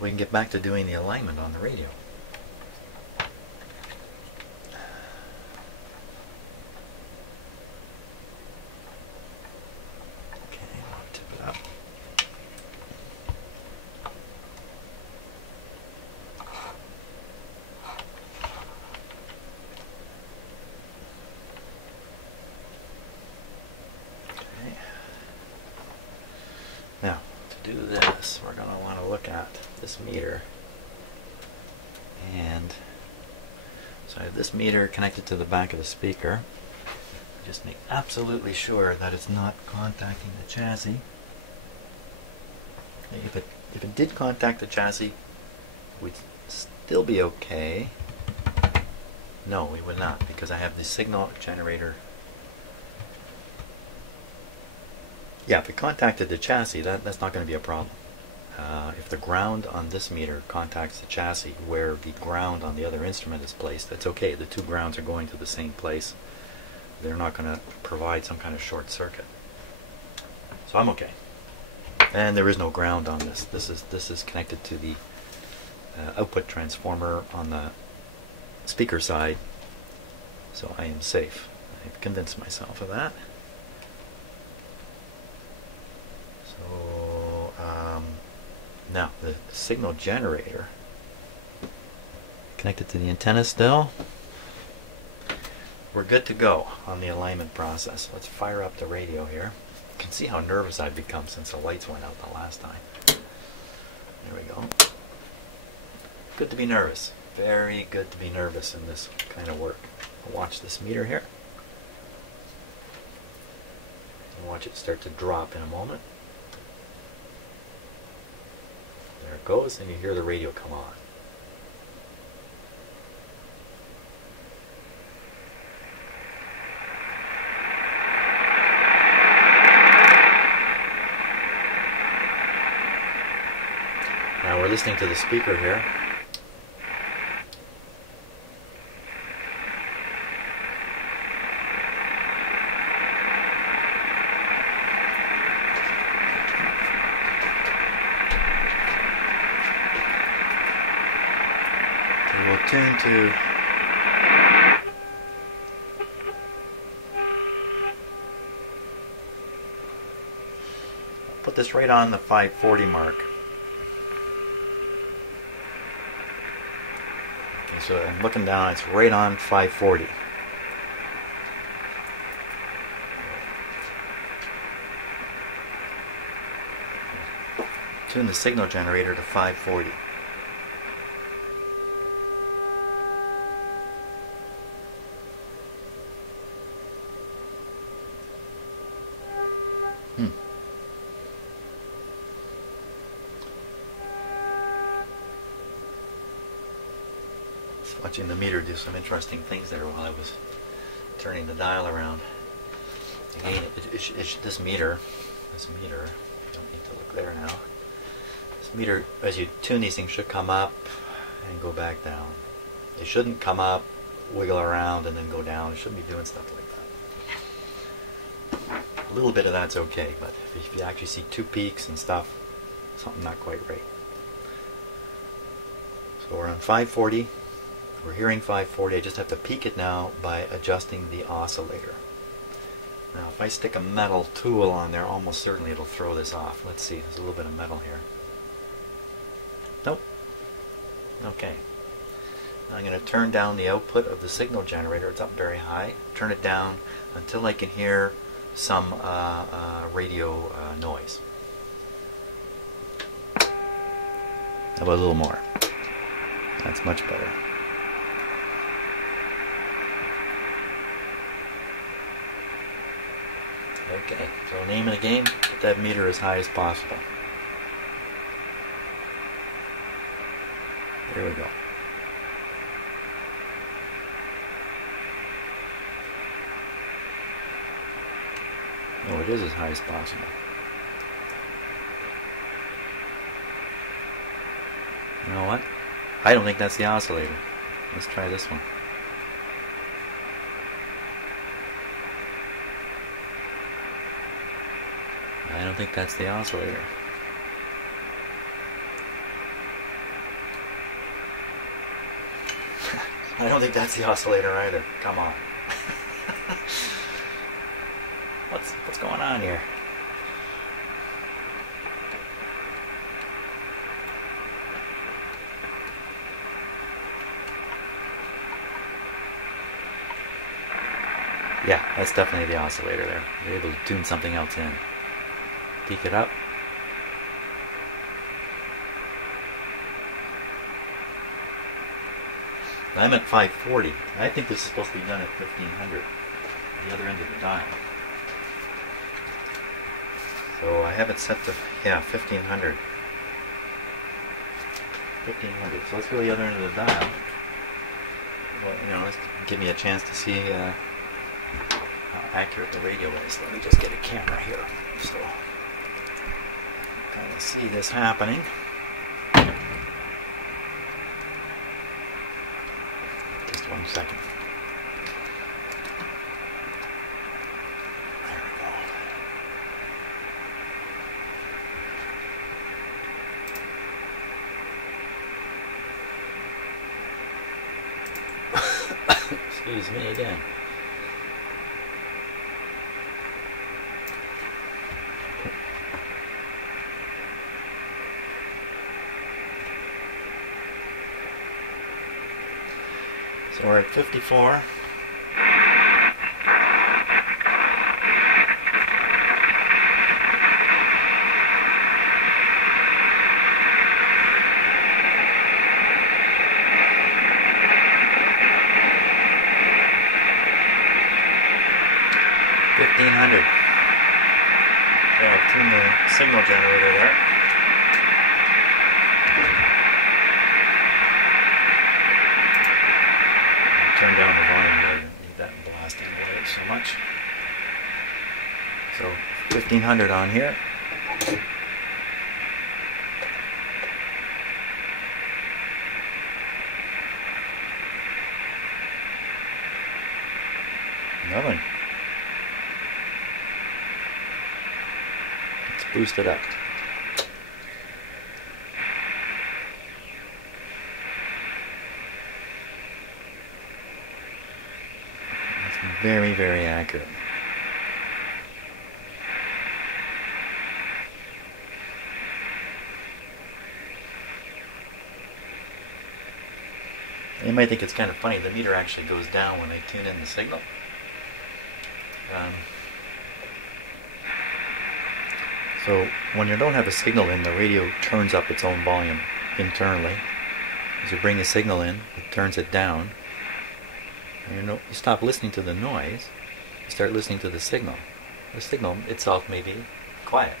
we can get back to doing the alignment on the radio. Okay, I'll tip it up. Okay. Now, to do this, we're going to want to look at this meter. And so I have this meter connected to the back of the speaker. Just make absolutely sure that it's not contacting the chassis. If it did contact the chassis, we'd still be okay. No, we would not, because I have the signal generator. Yeah, if it contacted the chassis, that's not going to be a problem. If the ground on this meter contacts the chassis where the ground on the other instrument is placed, that's okay. The two grounds are going to the same place. They're not going to provide some kind of short circuit. So I'm okay. And there is no ground on this. This is connected to the output transformer on the speaker side. So I am safe. I've convinced myself of that. So now the signal generator connected to the antenna still. We're good to go on the alignment process. Let's fire up the radio here. You can see how nervous I've become since the lights went out the last time. There we go. Good to be nervous. Very good to be nervous in this kind of work. I'll watch this meter here. I'll watch it start to drop in a moment. There it goes, and you hear the radio come on. Now we're listening to the speaker here. And we'll tune to put this right on the 540 mark. So I'm looking down, it's right on 540. Tune the signal generator to 540. Watching the meter do some interesting things there while I was turning the dial around. Again, this meter, you don't need to look there now. This meter, as you tune these things, should come up and go back down. They shouldn't come up, wiggle around, and then go down. It shouldn't be doing stuff like that. A little bit of that's okay, but if you actually see two peaks and stuff, something not quite right. So we're on 540. We're hearing 540. I just have to peak it now by adjusting the oscillator. Now if I stick a metal tool on there, almost certainly it'll throw this off. Let's see, there's a little bit of metal here. Nope. Okay. Now I'm going to turn down the output of the signal generator. It's up very high. Turn it down until I can hear some radio noise. How about a little more? That's much better. Okay, so name of the game, get that meter as high as possible. There we go. Oh, it is as high as possible. You know what? I don't think that's the oscillator. Let's try this one. I don't think that's the oscillator. I don't think that's the oscillator either. Come on. What's going on here? Yeah, that's definitely the oscillator there. You're able to tune something else in. Peek it up. I'm at 540. I think this is supposed to be done at 1500, the other end of the dial. So I have it set to, 1500. 1500. So let's go to the other end of the dial. Well, let's give me a chance to see how accurate the radio is. Let me just get a camera here, so kind of see this happening. Just 1 second. There we go. Excuse me again. So we're at 54. Yeah, I've tuned the signal generator there. Turn down the volume there. Need that blasting away so much. So 1500 on here. Nothing. Let's boost it up. Very, very accurate. You might think it's kind of funny, the meter actually goes down when I tune in the signal. So when you don't have a signal in, the radio turns up its own volume internally. As you bring a signal in, it turns it down. You stop listening to the noise, you start listening to the signal. The signal itself may be quiet,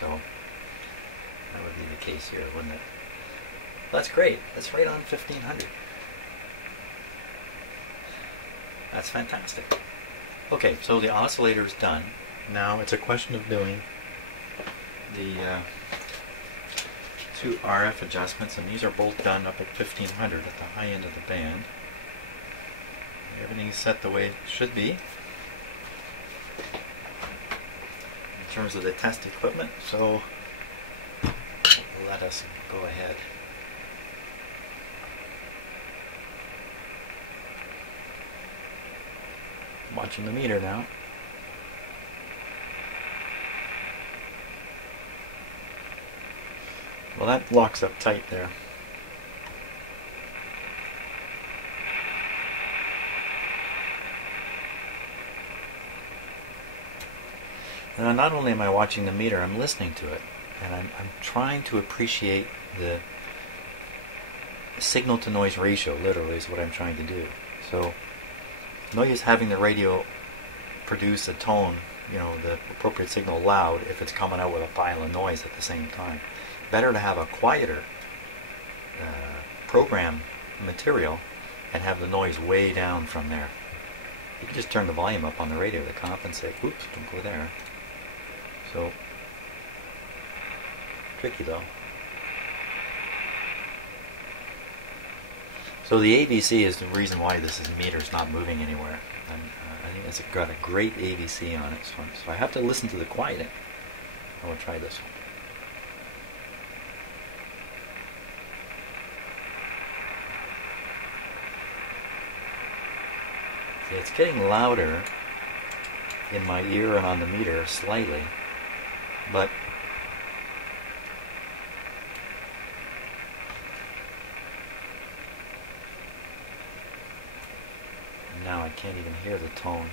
so that would be the case here, wouldn't it? That's great. That's right on 1500. That's fantastic. Okay, so the oscillator is done. Now it's a question of doing the two RF adjustments, and these are both done up at 1500 at the high end of the band. Everything is set the way it should be in terms of the test equipment, so let us go ahead. I'm watching the meter now. Well, that locks up tight there. Now, not only am I watching the meter, I'm listening to it, and I'm trying to appreciate the signal-to-noise ratio, literally, is what I'm trying to do. So, no use having the radio produce a tone, the appropriate signal loud if it's coming out with a pile of noise at the same time. Better to have a quieter program material and have the noise way down from there. You can just turn the volume up on the radio to compensate. Oops, don't go there. So, tricky though. So the ABC is the reason why this meter's not moving anywhere. And I think it's got a great ABC on it. So I have to listen to the quieting. I will try this one. See, it's getting louder in my ear and on the meter slightly, but now I can't even hear the tone.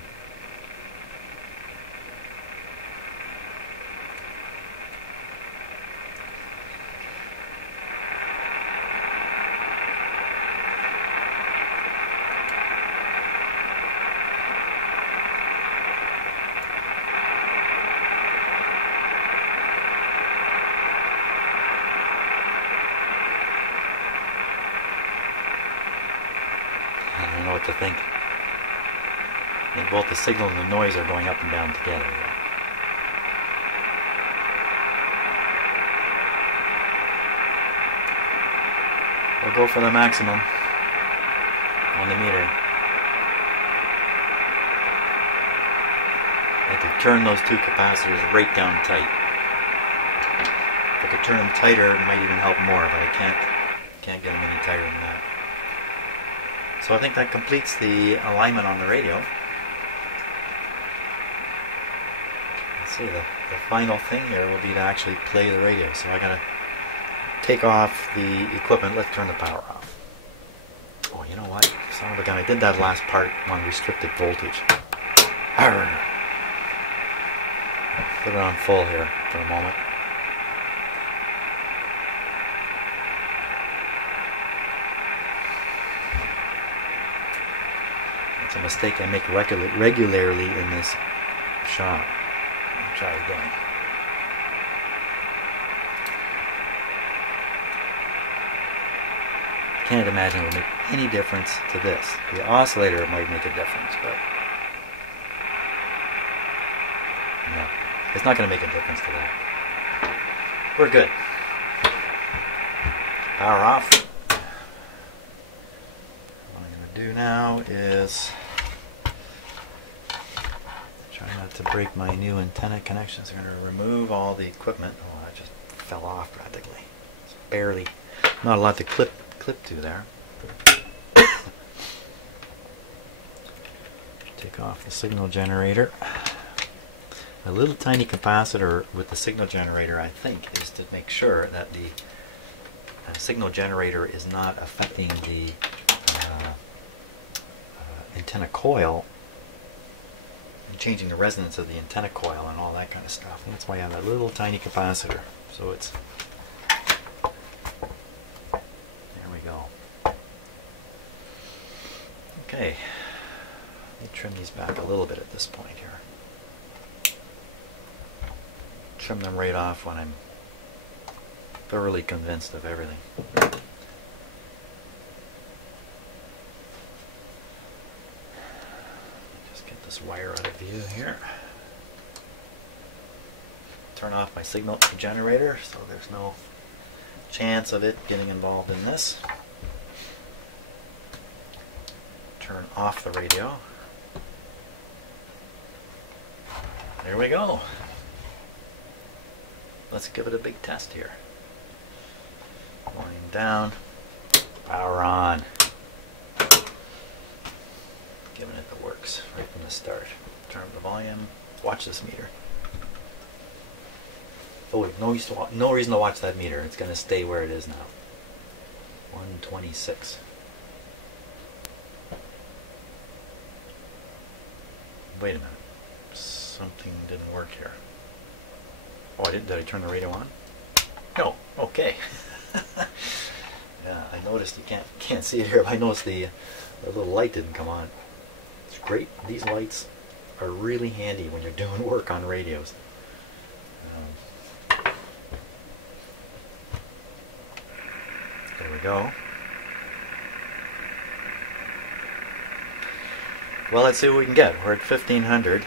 I don't know what to think. I think both the signal and the noise are going up and down together. We'll go for the maximum on the meter. I could turn those two capacitors right down tight. If I could turn them tighter, it might even help more, but I can't get them any tighter than that. So I think that completes the alignment on the radio. Let's see, the final thing here will be to actually play the radio. So I gotta take off the equipment. Let's turn the power off. Oh, you know what? Son of a gun, I did that last part on restricted voltage. Arr. Put it on full here for a moment. It's a mistake I make regularly in this shop. I'll try again. Can't imagine it would make any difference to this. The oscillator might make a difference, but no, it's not going to make a difference to that. We're good. Power off. What I'm going to do now is try not to break my new antenna connections. I'm going to remove all the equipment. Oh, that just fell off practically. It's barely, not a lot to clip to there. Take off the signal generator. A little tiny capacitor with the signal generator, I think, is to make sure that the signal generator is not affecting the antenna coil and changing the resonance of the antenna coil and all that kind of stuff. And that's why I have that little tiny capacitor. So it's okay, let me trim these back a little bit at this point here. Trim them right off when I'm thoroughly convinced of everything. Just get this wire out of view here. Turn off my signal generator so there's no chance of it getting involved in this. Turn off the radio. There we go. Let's give it a big test here. Volume down, power on. Giving it the works right from the start. Turn up the volume. Watch this meter. Oh wait, no reason to watch that meter. It's going to stay where it is now. 126. Wait a minute. Something didn't work here. Oh, did I turn the radio on? No. Okay. Yeah, I noticed you can't see it here, but I noticed the little light didn't come on. It's great. These lights are really handy when you're doing work on radios. There we go. Well, let's see what we can get. We're at 1500.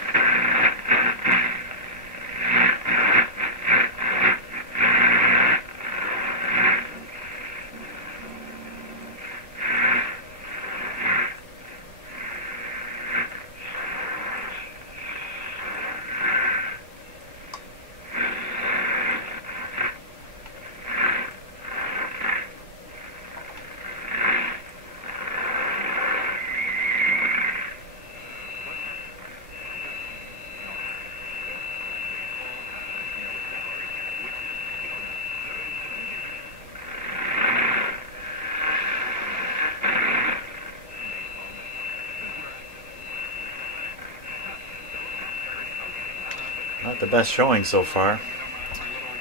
Not the best showing so far.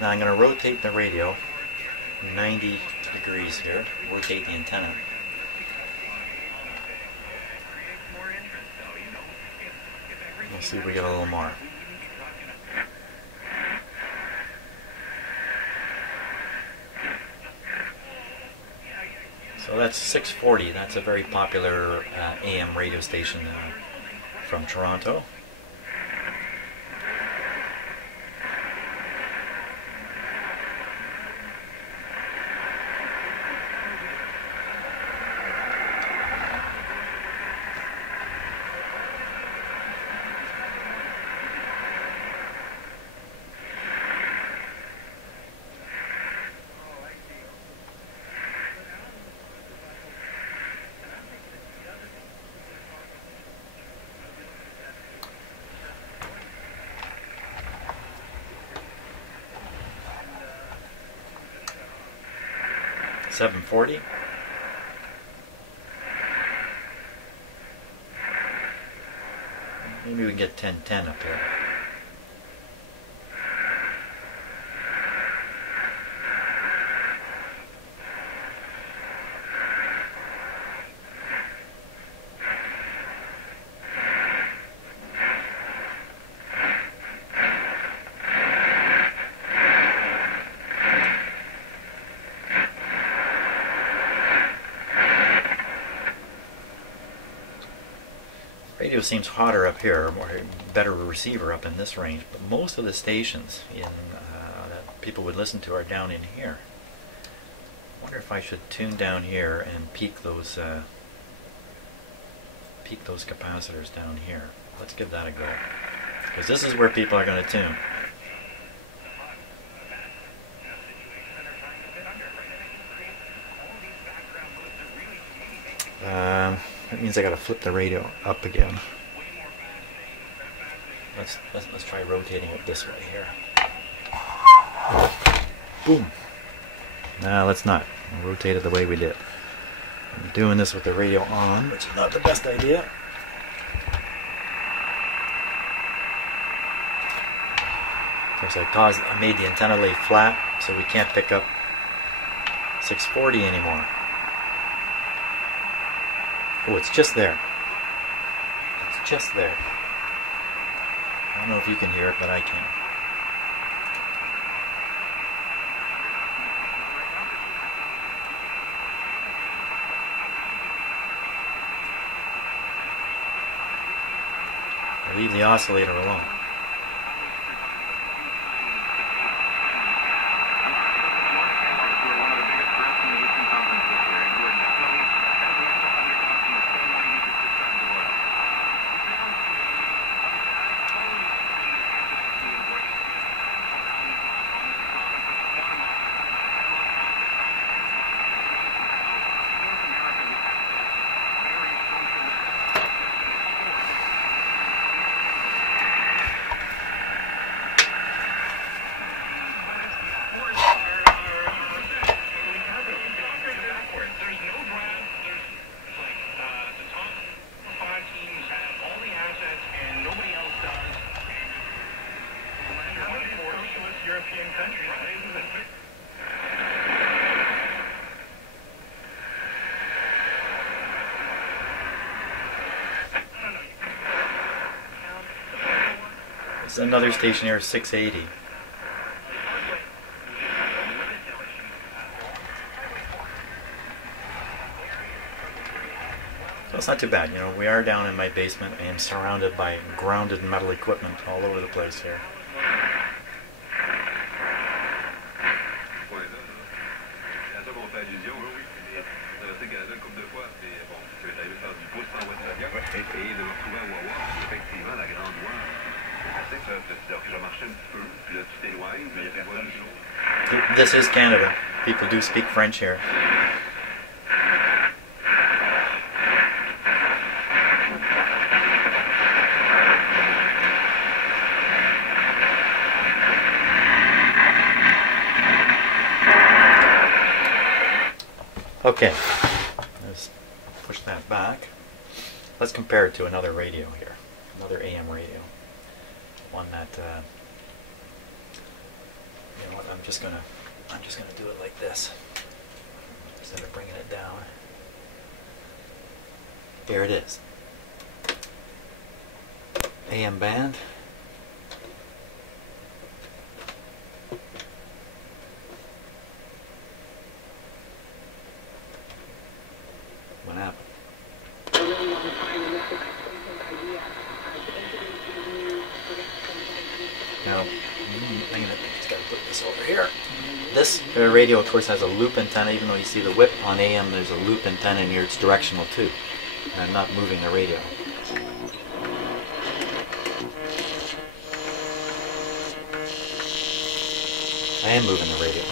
Now I'm going to rotate the radio 90 degrees here. Rotate the antenna. We'll see if we get a little more. So that's 640. That's a very popular AM radio station from Toronto. $740. Maybe we can get 1010 up here. Radio seems hotter up here, or better receiver up in this range, but most of the stations that people would listen to are down in here. I wonder if I should tune down here and peak those capacitors down here. Let's give that a go, because this is where people are going to tune. That means I got to flip the radio up again. Let's try rotating it this way here. Boom. Nah, let's not. We'll rotate it the way we did. I'm doing this with the radio on, which is not the best idea. Of course, I made the antenna lay flat, so we can't pick up 640 anymore. Oh, it's just there. It's just there. I don't know if you can hear it, but I can. I leave the oscillator alone. There's another station here, 680. So it's not too bad, you know. We are down in my basement. I am surrounded by grounded metal equipment all over the place here. This is Canada. People do speak French here. Okay, let's push that back. Let's compare it to another radio here, another AM radio, one that You know what? I'm just gonna do it like this instead of bringing it down. Here it is. AM band. What happened? Now, I'm gonna just gotta put this over here. This radio, of course, has a loop antenna. Even though you see the whip on AM, there's a loop antenna in here. It's directional too. And I'm not moving the radio. I am moving the radio.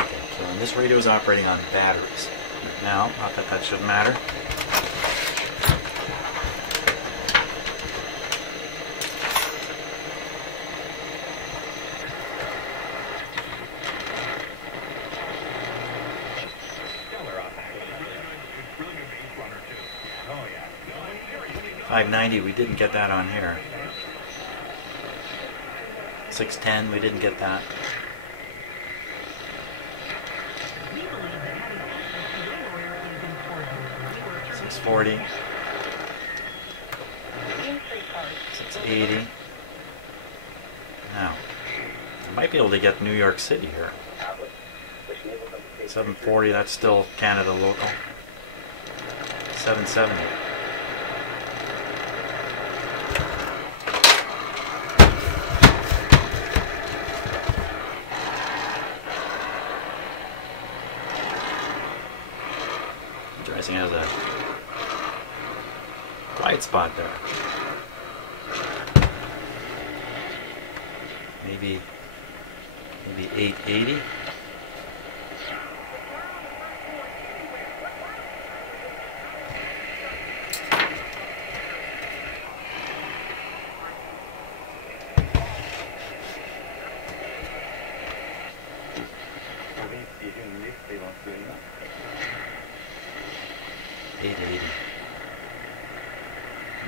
Okay, so and this radio is operating on batteries. Now, not that that should matter. .590, we didn't get that on here. 610, we didn't get that. 640. 680. Now, I might be able to get New York City here. 740, that's still Canada local. 770. Interesting, has a bright spot there. Maybe 880.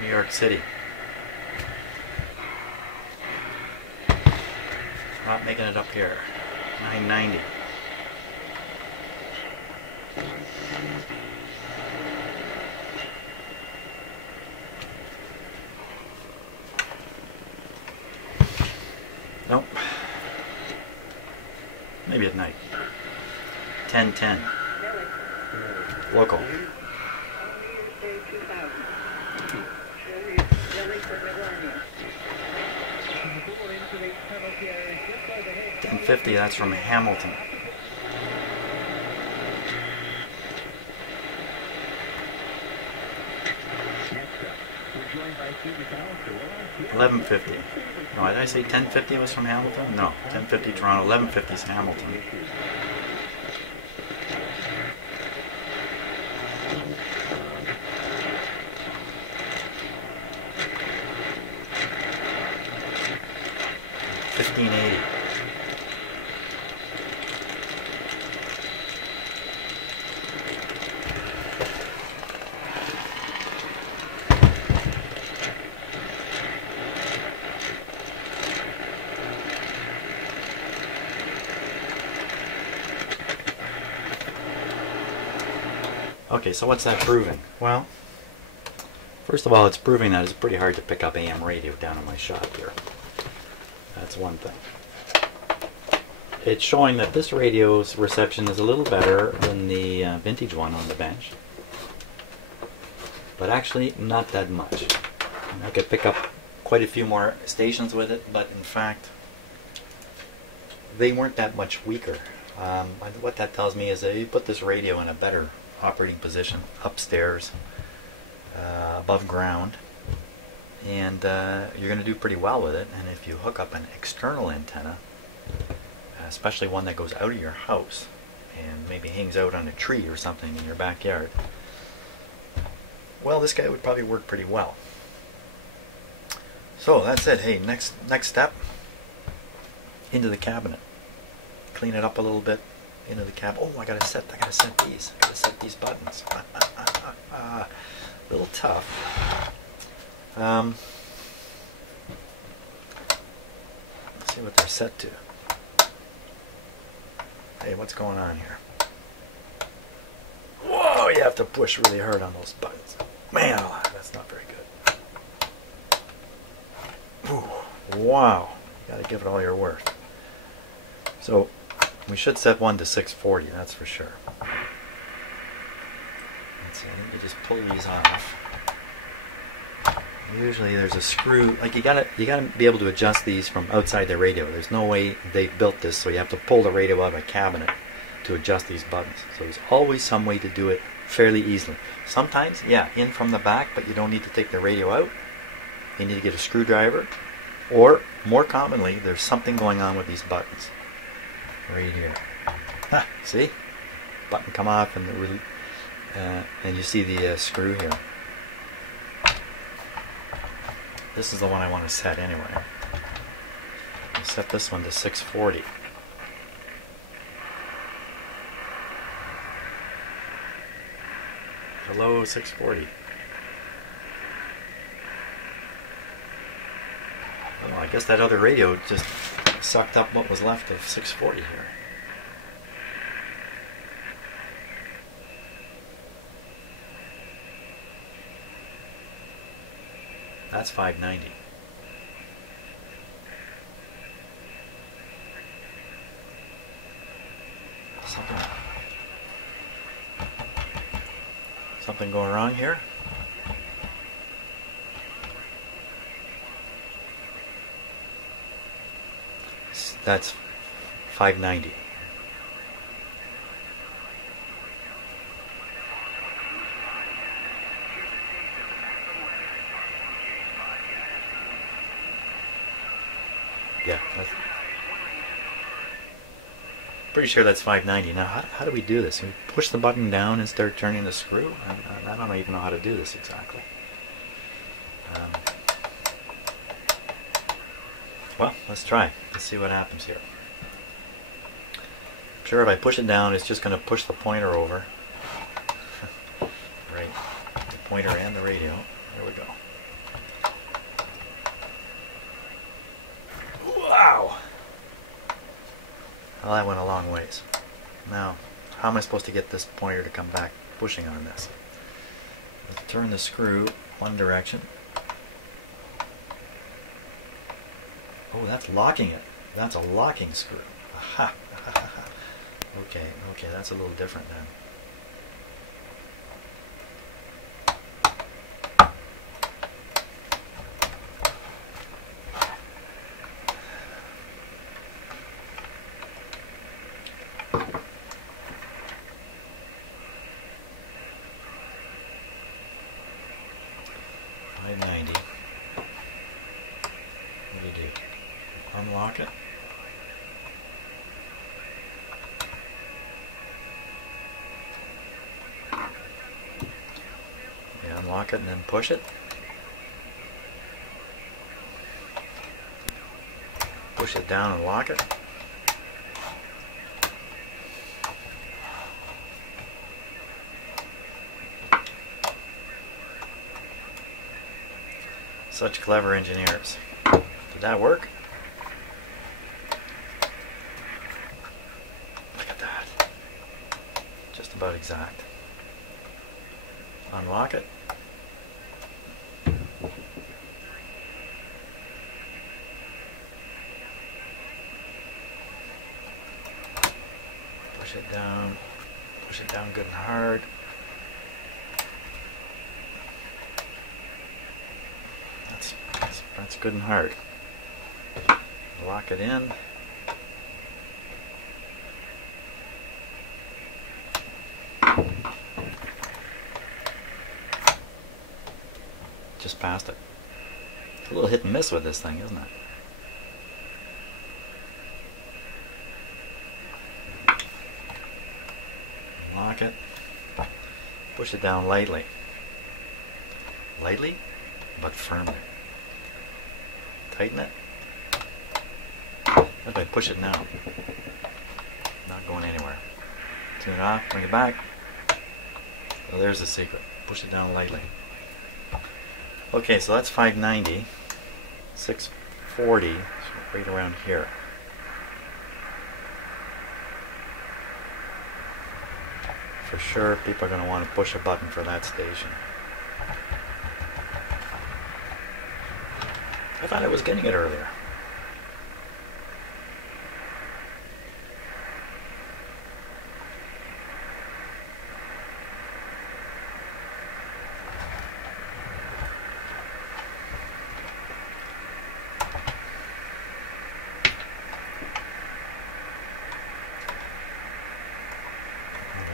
New York City. Not making it up here. 990. Nope. Maybe at night. 1010. Local. .50, that's from Hamilton. $11.50. No, did I say 1050 was from Hamilton? No, 1050 Toronto, 1150 is Hamilton. $15.80. Okay, so what's that proving? Well, first of all, it's proving that it's pretty hard to pick up AM radio down in my shop here. That's one thing. It's showing that this radio's reception is a little better than the vintage one on the bench, but actually not that much. I could pick up quite a few more stations with it, but in fact, they weren't that much weaker. What that tells me is that you put this radio in a better operating position upstairs, above ground, and you're going to do pretty well with it. And if you hook up an external antenna, especially one that goes out of your house and maybe hangs out on a tree or something in your backyard, well, this guy would probably work pretty well. So that's it. Hey, next step, into the cabinet. Clean it up a little bit. Into the cab. Oh, I gotta set these buttons. A little tough. Let's see what they're set to. Hey, what's going on here? Whoa, you have to push really hard on those buttons. Man, that's not very good. Ooh, wow, you gotta give it all your worth. So, we should set one to 640, that's for sure. Let's see, you just pull these off. Usually there's a screw, like you gotta be able to adjust these from outside the radio. There's no way they built this, so you have to pull the radio out of a cabinet to adjust these buttons. So there's always some way to do it fairly easily. Sometimes, yeah, in from the back, but you don't need to take the radio out. You need to get a screwdriver, or more commonly, there's something going on with these buttons. Right here. Ah, see? Button come off, and you see the screw here. This is the one I want to set anyway. I'll set this one to 640. Hello, 640. Well, I guess that other radio just sucked up what was left of 640 here. That's 590. Something going wrong here? That's 590. Yeah, that's pretty sure that's 590. Now, how do we do this? We push the button down and start turning the screw? I don't even know how to do this exactly. Well, let's try. Let's see what happens here. I'm sure if I push it down, it's just going to push the pointer over. Right. The pointer and the radio. There we go. Wow! Well, that went a long ways. Now, how am I supposed to get this pointer to come back pushing on this? Let's turn the screw one direction. Oh, that's locking it. That's a locking screw. Aha! Okay, that's a little different then. What do you do? Unlock it. Yeah, unlock it and then push it. Push it down and lock it. Such clever engineers. Did that work? Look at that. Just about exact. Unlock it. Push it down. Push it down good and hard. That's good and hard. Lock it in. Just past it. It's a little hit and miss with this thing, isn't it? Lock it. Push it down lightly. Lightly, but firmly. Tighten it. If I push it now, not going anywhere. Turn it off, bring it back. Well, there's the secret. Push it down lightly. Okay, so that's 590. 640, so right around here. For sure, people are going to want to push a button for that station. I thought I was getting it earlier.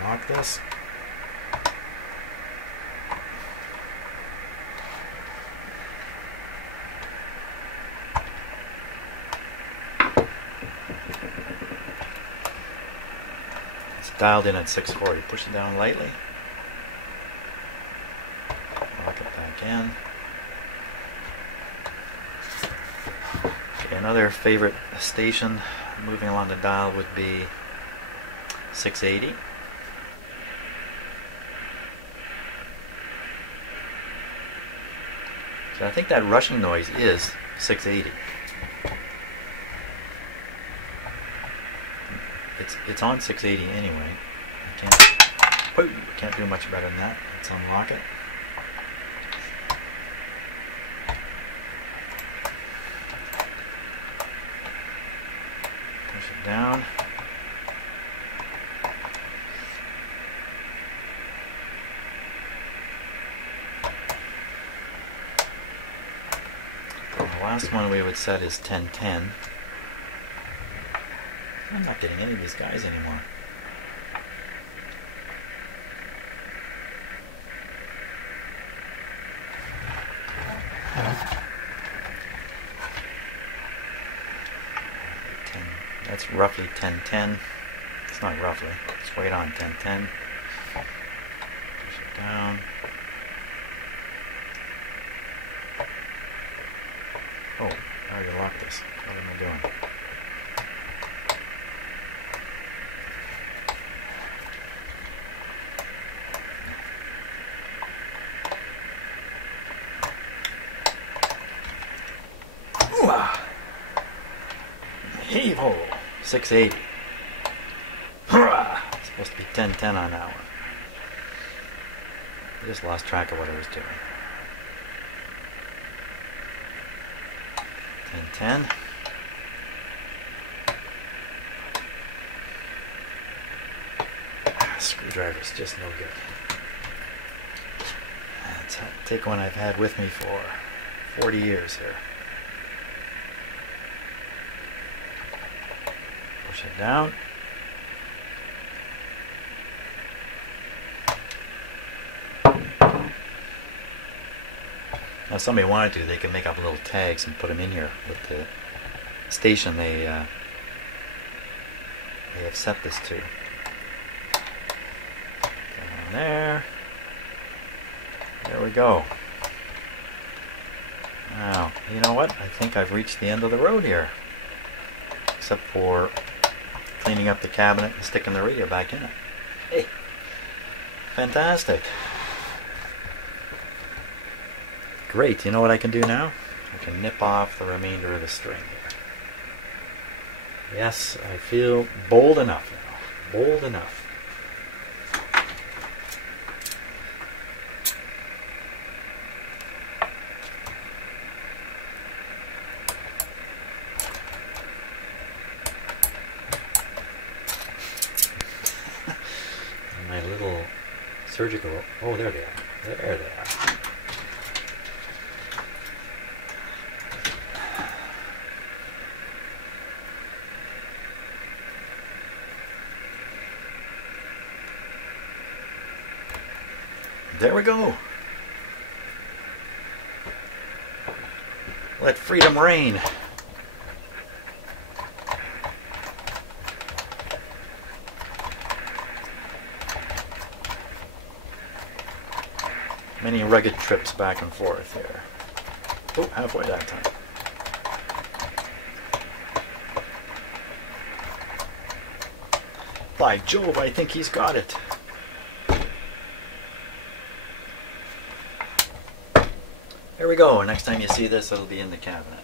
Unlock this. Dialed in at 640. Push it down lightly. Lock it back in. Okay, another favorite station moving along the dial would be 680. So I think that rushing noise is 680. It's on 680 anyway. Can't do much better than that. Let's unlock it. Push it down. And the last one we would set is 1010. I'm not getting any of these guys anymore. That's roughly 1010. It's not roughly. Let's wait on 1010. Push it down. Oh, I already locked this. What am I doing? Heave-ho! 680. It's supposed to be 1010 on that one. I just lost track of what I was doing. 1010. Screwdriver's just no good. Let's take one I've had with me for 40 years here. Push it down. Now, if somebody wanted to, they could make up little tags and put them in here with the station they have set this to. Down there. There we go. Now, you know what? I think I've reached the end of the road here. Except for cleaning up the cabinet and sticking the radio back in it. Hey, fantastic. Great, you know what I can do now? I can nip off the remainder of the string here. Yes, I feel bold enough now. Bold enough. My little surgical... Oh, there they are. There they are. There we go. Let freedom reign. Many rugged trips back and forth here. Oh, halfway that time. By Jove, I think he's got it. There we go. Next time you see this, it'll be in the cabinet.